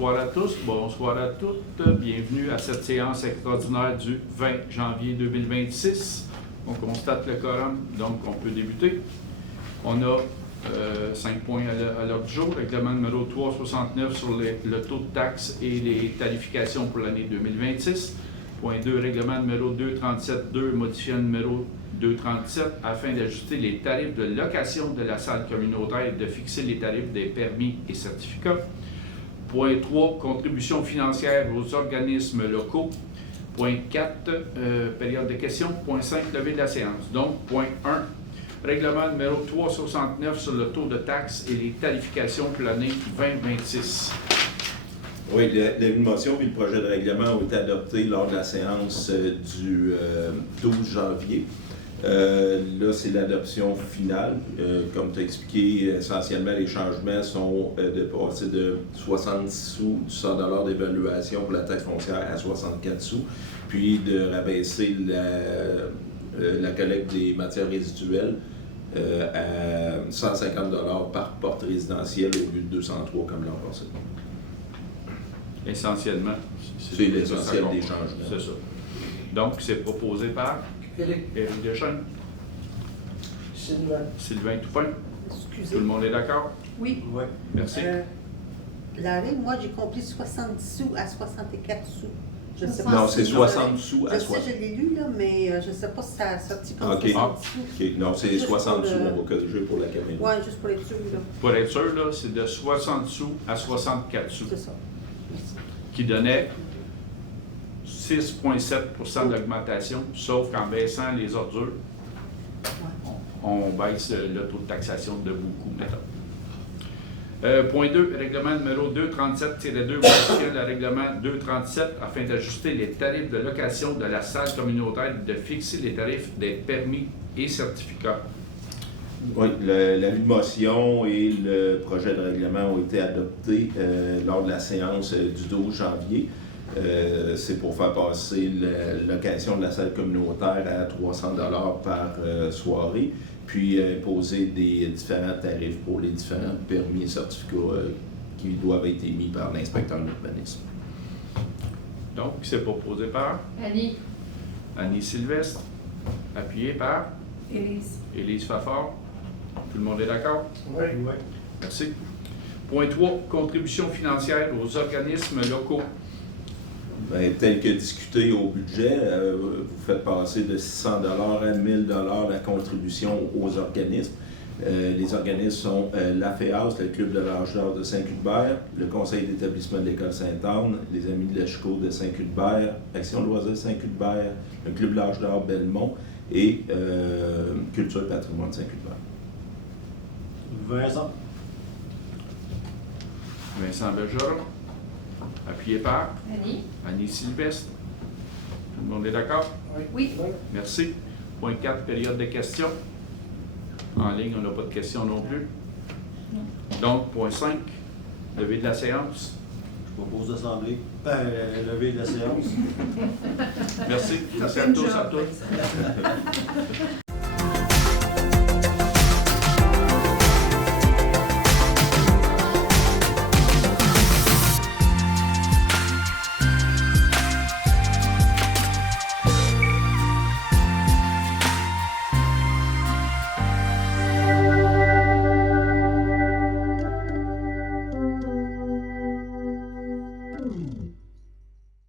Bonsoir à tous, bonsoir à toutes. Bienvenue à cette séance extraordinaire du 20 janvier 2026. On constate le quorum, donc on peut débuter. On a 5 points à l'ordre du jour. Règlement numéro 369 sur le taux de taxe et les tarifications pour l'année 2026. Point 2, règlement numéro 237-2, modifiant le numéro 237 afin d'ajuster les tarifs de location de la salle communautaire et de fixer les tarifs des permis et certificats. Point 3, contribution financière aux organismes locaux. Point 4, période de questions. Point 5, levée de la séance. Donc, point 1, règlement numéro 369 sur le taux de taxe et les tarifications pour l'année 2026. Oui, l'avis de motion et le projet de règlement ont été adoptés lors de la séance du 12 janvier. Là, c'est l'adoption finale. Comme tu as expliqué, essentiellement, les changements sont de passer de 60 sous du 100 $ d'évaluation pour la taxe foncière à 64 sous, puis de rabaisser la collecte des matières résiduelles à 150 $ par porte résidentielle au lieu de 203 comme l'an passé. Essentiellement. C'est l'essentiel des changements. C'est ça. Donc, c'est proposé par Éric Deschênes. Sylvain Toupin. Excusez. Tout le monde est d'accord? Oui. Oui. Merci. L'arrêt, moi, j'ai compris 70 sous à 64 sous. Je sais pas Non, si c'est vous 60 avez- sous à Je sais, 60. je l'ai lu, là, mais je ne sais pas si ça a sorti comme OK. 60 sous. OK. Non, c'est Juste 60 pour sous, le- on va corriger pour la caméra. Oui, juste pour être sûr, là. Pour être sûr, là, c'est de 60 sous à 64 sous, C'est ça. Merci. qui donnait 6,7 d'augmentation, sauf qu'en baissant les ordures, on baisse le taux de taxation de beaucoup, mettons. Point 2, règlement numéro 237-2, modifiant le règlement 237 afin d'ajuster les tarifs de location de la salle communautaire et de fixer les tarifs des permis et certificats. Oui, l'avis de motion et le projet de règlement ont été adoptés lors de la séance du 12 janvier. C'est pour faire passer la location de la salle communautaire à 300 $ par soirée, puis imposer des différents tarifs pour les différents permis et certificats qui doivent être émis par l'inspecteur de l'urbanisme. Donc, c'est proposé par Annie Sylvestre, appuyé par Élise Fafard. Tout le monde est d'accord? Oui. Oui. Merci. Point 3, contribution financière aux organismes locaux. Bien, tel que discuté au budget, vous faites passer de 600 $ à 1000 $ la contribution aux organismes. Les organismes sont l'AFEAS, le Club de l'âge d'or de Saint-Cuthbert, le Conseil d'établissement de l'École Sainte-Anne, les Amis de l'ECHCO de Saint-Cuthbert, Action Loisirs Saint-Cuthbert, le Club de l'âge d'or Belmont et Culture et Patrimoine Saint-Cuthbert. Vincent. Vincent Bergeron, appuyé par Annie Sylvestre. Tout le monde est d'accord? Oui. Merci. Point 4, période de questions. En ligne, on n'a pas de questions non plus. Donc, point 5, levée de la séance. Je propose d'assemblée. Lever de la séance. Merci. Merci à tous, à toutes.